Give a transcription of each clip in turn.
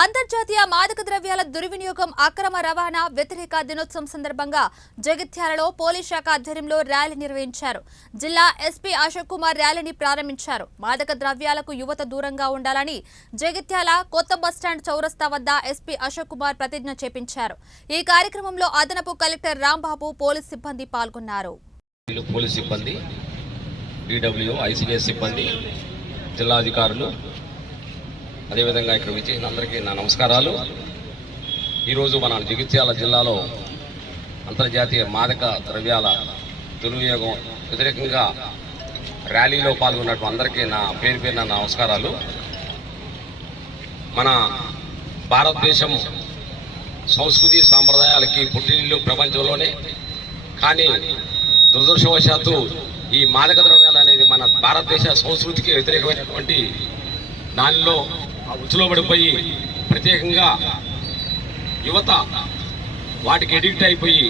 అంతర్జాతీయ మాదక ద్రవ్యాల దుర్వినియోగం అక్రమ రవాణా వ్యతిరేక దినోత్సవం సందర్భంగా జగిత్యాలలో పోలీస్ శాఖ ఆధ్వర్యంలో ర్యాలీ నిర్వహించారు. జిల్లా ఎస్పీ అశోక్ కుమార్ ర్యాలీని ప్రారంభించారు. మాదక ద్రవ్యాలకు యువత దూరంగా ఉండాలని జగిత్యాల కొత్త బస్టాండ్ చౌరస్తా వద్ద ఎస్పీ అశోక్ కుమార్ ప్రతిజ్ఞ చేపించారు. ఈ కార్యక్రమంలో అదనపు కలెక్టర్ రాంబాబు పోలీస్ సిబ్బంది పాల్గొన్నారు. పోలీస్ సిబ్బంది, DW, ICS సిబ్బంది, జిల్లా అధికారులు, అదేవిధంగా ఇక్కడ విచ్చేసిన అందరికీ నా నమస్కారాలు. ఈరోజు మన జగిత్యాల జిల్లాలో అంతర్జాతీయ మాదక ద్రవ్యాల దుర్వినియోగం వ్యతిరేకంగా ర్యాలీలో పాల్గొన్నట్టు అందరికీ నా పేరు నా నమస్కారాలు. మన భారతదేశం సంస్కృతి సాంప్రదాయాలకి పుట్టినిల్లు ప్రపంచంలోనే. కానీ దురదృష్టవశాత్తు ఈ మాదక ద్రవ్యాలు అనేది మన భారతదేశ సంస్కృతికి వ్యతిరేకమైనటువంటి దానిలో ఉచ్చులో పడిపోయి ప్రత్యేకంగా యువత వాటికి ఎడిక్ట్ అయిపోయి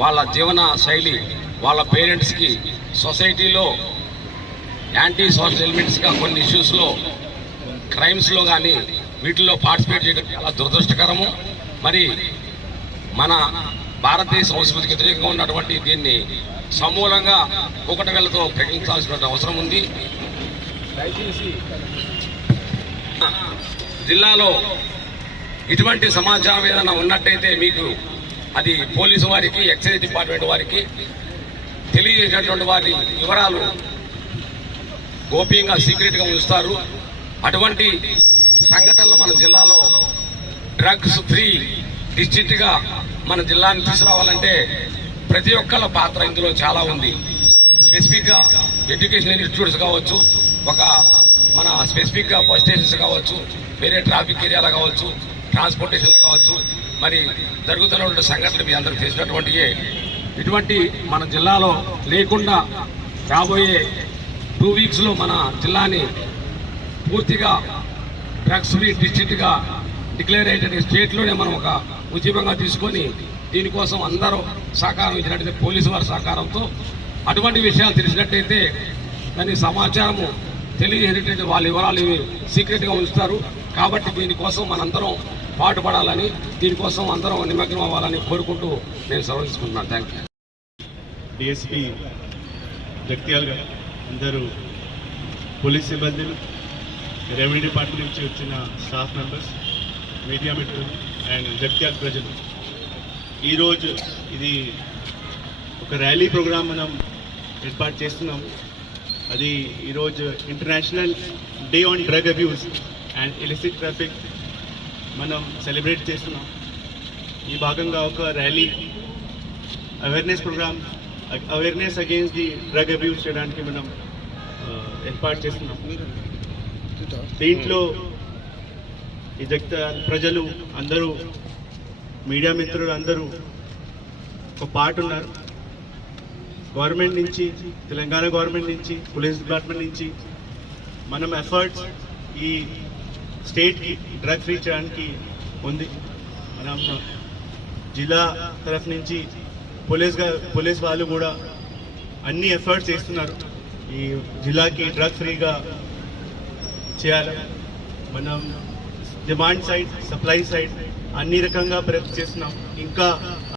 వాళ్ళ జీవన శైలి, వాళ్ళ పేరెంట్స్కి, సొసైటీలో యాంటీ సోషల్ ఎలిమెంట్స్గా కొన్ని ఇష్యూస్లో, క్రైమ్స్లో కానీ వీటిల్లో పార్టిసిపేట్ చేయడం చాలా దురదృష్టకరము. మరి మన భారతదేశ సంస్కృతికి వ్యతిరేకంగా ఉన్నటువంటి దీన్ని సమూలంగా కూకటవేళ్లతో ప్రకటించాల్సిన అవసరం ఉంది. దయచేసి జిల్లాలో ఇటువంటి సమాచారం ఏదైనా ఉన్నట్టయితే మీకు అది పోలీసు వారికి, ఎక్సైజ్ డిపార్ట్మెంట్ వారికి తెలియజేసినటువంటి వారి వివరాలు గోప్యంగా సీక్రెట్గా ఉంచుతారు. అటువంటి సంఘటనలు మన జిల్లాలో డ్రగ్స్ ఫ్రీ డిస్ట్రిక్ట్గా మన జిల్లాని తీసుకురావాలంటే ప్రతి ఒక్కళ్ళ పాత్ర ఇందులో చాలా ఉంది. స్పెసిఫిక్గా ఎడ్యుకేషన్ ఇన్స్టిట్యూట్స్ కావచ్చు, ఒక మన స్పెసిఫిక్గా బస్ స్టేషన్స్ కావచ్చు, వేరే ట్రాఫిక్ ఏరియాలో కావచ్చు, ట్రాన్స్పోర్టేషన్లో కావచ్చు, మరి జరుగుతున్న సంఘటనలు మీ అందరూ చేసినటువంటివే. ఇటువంటి మన జిల్లాలో లేకుండా రాబోయే 2 వీక్స్లో మన జిల్లాని పూర్తిగా డ్రగ్స్ ఫ్రీ డిస్ట్రిక్ట్గా డిక్లేర్ అయ్యే స్టేట్లోనే మనం ఒక ఉద్యమంగా తీసుకొని దీనికోసం అందరూ సహకారం ఇచ్చినట్టయితే, పోలీసు వారి సహకారంతో అటువంటి విషయాలు తెలిసినట్టయితే దాని సమాచారము తెలియజేసినట్టు వాళ్ళ వివరాలు సీక్రెట్గా ఉంచుతారు. కాబట్టి దీనికోసం మనందరం పాటుపడాలని, దీనికోసం అందరం నిమగ్నం అవ్వాలని కోరుకుంటూ నేను సెలవు తీసుకుంటున్నాను. Thank you. DSP జగిత్యాల గారు, అందరూ పోలీస్ సిబ్బందులు, రెవెన్యూ డిపార్ట్మెంట్ నుంచి వచ్చిన స్టాఫ్ మెంబర్స్, మీడియా మిత్రులు అండ్ జగిత్యాల ప్రజలు, ఈరోజు ఇది ఒక ర్యాలీ ప్రోగ్రాం మనం ఏర్పాటు చేస్తున్నాం. అది ఈరోజు international day on drug abuse and illicit traffic మనం సెలబ్రేట్ చేస్తున్నాం. ఈ భాగంగా ఒక rally awareness programme, awareness against the drug abuse చేయడానికి మనం ఏర్పాటు చేస్తున్నాం. దీంట్లో ఈ జగిత్యాల ప్రజలు అందరూ, మీడియా మిత్రులు అందరూ ఒక పార్ట్ ఉన్నారు. గవర్నమెంట్ నుంచి, తెలంగాణ గవర్నమెంట్ నుంచి, పోలీస్ డిపార్ట్మెంట్ నుంచి మనం ఎఫర్ట్స్ ఈ స్టేట్కి డ్రగ్ ఫ్రీ చేయడానికి ఉంది. మనం జిల్లా తరఫు నుంచి పోలీస్ వాళ్ళు కూడా అన్ని ఎఫర్ట్స్ చేస్తున్నారు ఈ జిల్లాకి డ్రగ్ ఫ్రీగా చేయాలి. మనం డిమాండ్ సైడ్, సప్లై సైడ్ అన్ని రకంగా ప్రయత్నం చేస్తున్నాం. ఇంకా